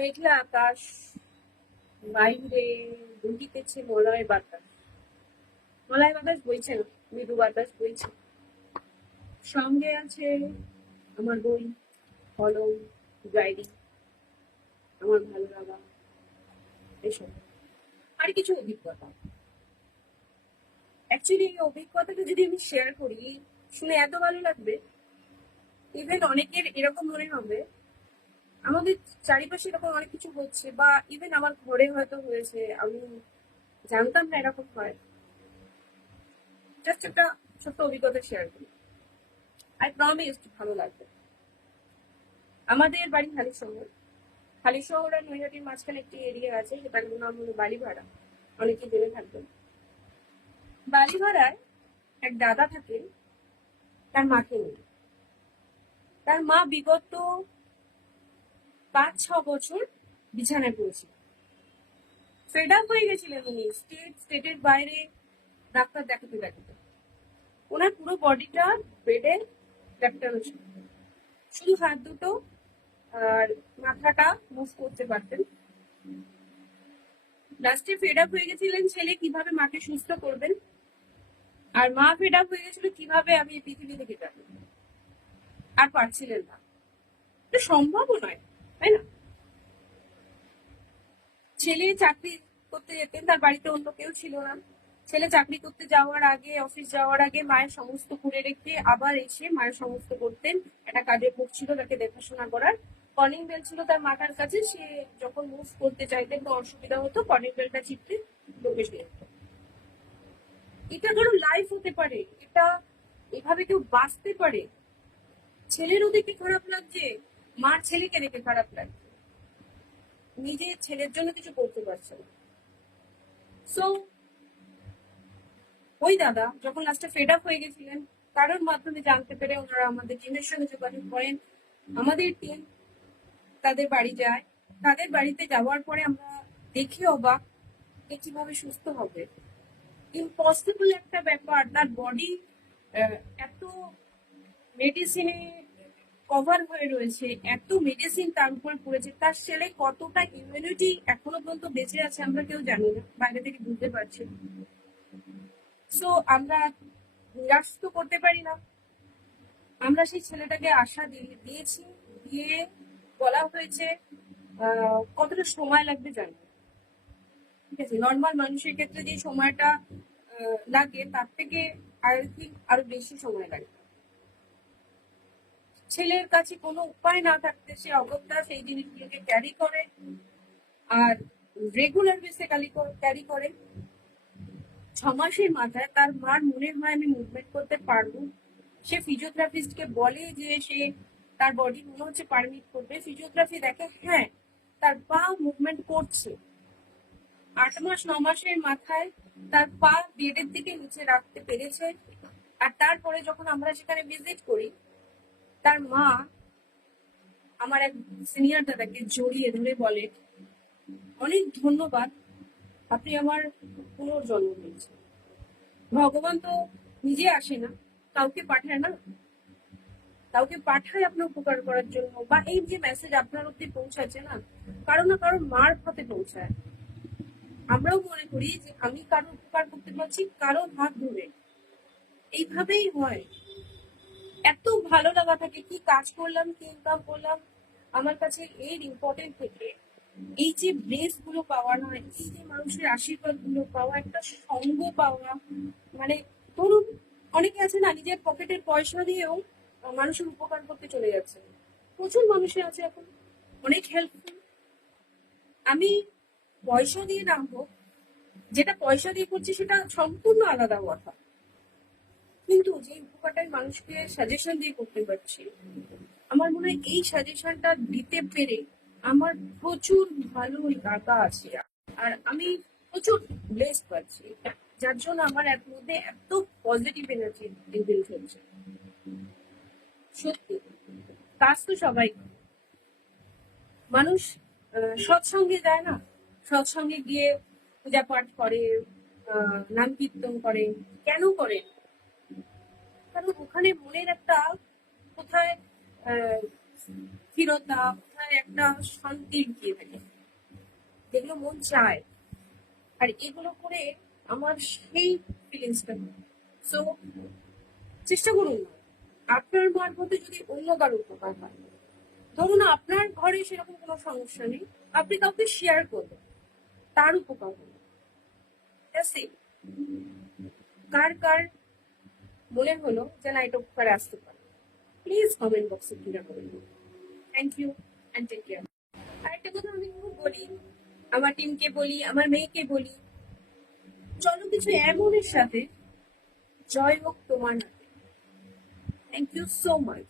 মেঘলা আকাশ, বাইরে বহিতেছে মলয় বাতাস। মলয় বাতাস বইছে না, মৃদু বাতাস বইছে। সঙ্গে আছে আমার বই, কলম, ডায়েরি, আমার ভালো লাগা, এসব। আর কিছু অভিজ্ঞতা। অ্যাকচুয়ালি এই অভিজ্ঞতাটা যদি আমি শেয়ার করি, শুনে এত ভালো লাগবে। ইভেন অনেকের এরকম মনে হবে আমাদের চারিপাশে এরকম অনেক কিছু হচ্ছে, বা ইভেন আমার ঘরে হয়তো হয়েছে, আমি জানতাম না এরকম হয়। জাস্ট একটা ছোট্ট অভিজ্ঞতা শেয়ার করি, আই প্রমিস ভালো লাগবে। আমাদের বাড়ি হালিশহর। হালিশহর আর নৈহাটির মাঝখানে একটি এরিয়া আছে, সেটার নাম হলো বালিভাড়া। অনেকেই জেনে থাকবেন। বালিভাড়ায় এক দাদা থাকেন, তার মাকে নিয়ে। তার মা বিগত 5-6 বছর বিছানায় পড়েছিল। ফেড আপ হয়ে গেছিলেন উনি, স্টেটের বাইরে ডাক্তার দেখাতে দেখাতে। ওনার পুরো বডিটা বেডে ল্যাপটানো ছিল, শুধু হাত দুটো আর মাথাটা মুভ করতে পারতেন। লাস্টে ফেড আপ হয়ে গেছিলেন ছেলে কিভাবে মাকে সুস্থ করবেন, আর মা ফেড আপ হয়ে গেছিল কিভাবে আমি এই পৃথিবী থেকে যাবো। আর পারছিলেন না, এটা সম্ভবও নয়, তাই না? ছেলে চাকরি করতে যেতেন, তার বাড়িতে অন্য কেউ ছিল না। ছেলে চাকরি করতে যাওয়ার আগে, অফিস যাওয়ার আগে মায়ের সমস্ত করে রেখে আবার এসে মায়ের সমস্ত করতেন। একটা কাজের লোক ছিল তাকে দেখাশোনা করার। কলিং বেল ছিল তার মাথার কাছে, সে যখন মুভ করতে চাইতেন তো অসুবিধা হতো, কলিং বেলটা চিপতে লোক এসে যেত। এটা ধরো লাইফ হতে পারে, এটা এভাবে কেউ বাঁচতে পারে। ছেলেরও দেখে খারাপ লাগছে, মার ছেলেকে দেখে খারাপ লাগছে, নিজের ছেলের জন্য কিছু করতে পারছে না। সো ওই দাদা যখন লাস্টে ফেড আপ হয়ে গেছিলেন, কারোর মাধ্যমে জানতে পেরে ওনারা আমাদের টিমের সঙ্গে যোগাযোগ করেন। আমাদের টিম তাদের বাড়ি যায়। তাদের বাড়িতে যাওয়ার পরে আমরা দেখে অবাক, এ কিভাবে সুস্থ হবে। ইম্পসিবল একটা ব্যাপার, তার বডি এত মেডিসিনে কভার হয়ে রয়েছে, এত মেডিসিন তার উপর পড়েছে, তার ছেলে কতটা ইমিউনিটি এখনো পর্যন্ত বেঁচে আছে আমরা কেউ জানি না, বাইরে থেকে বুঝতে পারছি। সো আমরা নিরাশ তো করতে পারি না। আমরা সেই ছেলেটাকে আশা দিয়েছি, দিয়ে বলা হয়েছে কতটা সময় লাগবে জানি। ঠিক আছে, নর্মাল মানুষের ক্ষেত্রে যে সময়টা লাগে তার থেকে আরো বেশি সময় লাগে। ছেলের কাছে কোনো উপায় না থাকতে সে অগত্যা সেই জিনিসগুলোকে ক্যারি করে, আর রেগুলার বেসে ক্যারি করে। 6 মাসের মাথায় তার মার মনে হয় আমি মুভমেন্ট করতে পারবো। সে ফিজিওথেরাপিস্টকে বলে যে সে তার বডি মনে হচ্ছে পারমিট করবে। ফিজিওথেরাপি দেখে হ্যাঁ তার পা মুভমেন্ট করছে। 8 মাস 9 মাসের মাথায় তার পা বেডের দিকে নিচে রাখতে পেরেছে। আর তারপরে যখন আমরা সেখানে ভিজিট করি, তার মা আমার এক সিনিয়র দাদাকে জড়িয়ে ধরে বলে, অনেক ধন্যবাদ, আপনি আমার পুনর্জন্ম দিয়েছেন। ভগবান তো নিজে আসে না, কাউকে পাঠায় না, কাউকে পাঠায় আপনার উপকার করার জন্য, বা এই যে মেসেজ আপনার অব্দি পৌঁছাচ্ছে না, কারো না কারো মার হাতে পৌঁছায়। আমরাও মনে করি যে আমি কারো উপকার করতে পারছি কারো হাত ধরে, এইভাবেই হয়। এত ভালো লাগা থাকে, কি কাজ করলাম, কি ইনকাম করলাম, আমার কাছে এর ইম্পর্টেন্ট থেকে এই যে ব্লেস গুলো পাওয়া না, এই যে মানুষের আশীর্বাদ গুলো পাওয়া, একটা সঙ্গ পাওয়া। মানে ধরুন অনেকে আছে না নিজের পকেটের পয়সা দিয়েও মানুষের উপকার করতে চলে যাচ্ছে। প্রচুর মানুষের আছে এখন, অনেক হেল্পফুল। আমি পয়সা দিয়ে না হোক, যেটা পয়সা দিয়ে করছি সেটা সম্পূর্ণ আলাদা কথা, কিন্তু যে উপকারটা মানুষকে সাজেশন দিয়ে করতে পারছি, আমার মনে হয় এই সাজেশনটা দিতে পেরে আমার প্রচুর ভালো লাগা আছে। আর আমি প্রচুর ব্লেস পাচ্ছি, যার জন্য আমার এর মধ্যে এত পজিটিভ এনার্জি বিল্ড হচ্ছে। সত্যি কাজ তো সবাই করে। মানুষ সৎসঙ্গে যায় না, সৎসঙ্গে গিয়ে পূজা পাঠ করে, নাম কীর্তন করে। কেন করে? কারণ ওখানে মনের একটা কোথায় স্থিরতা, কোথায় আত্মায় একটা শান্তি লুকিয়ে থাকে, যেগুলো মন চায়। আর এগুলো করে আমার সেই ফিলিংসটা। সো চেষ্টা করুন না, আপনার মারফতে যদি অন্য কারো উপকার হয়, ধরুন আপনার ঘরে সেরকম কোনো সমস্যা নেই, আপনি কাউকে শেয়ার করবেন, তার উপকার হলো। Just see, কার কার মনে হলো যে না এটা উপকারে আসতে পারে, প্লিজ কমেন্ট বক্সে ক্লিয়ার করে দিন। Thank you and take care. আর একটা কথা আমি খুব বলি, আমার টিমকে বলি, আমার মেয়েকে বলি, চলো কিছু এমনের সাথে, জয় হোক তোমার হাতে। Thank you so much.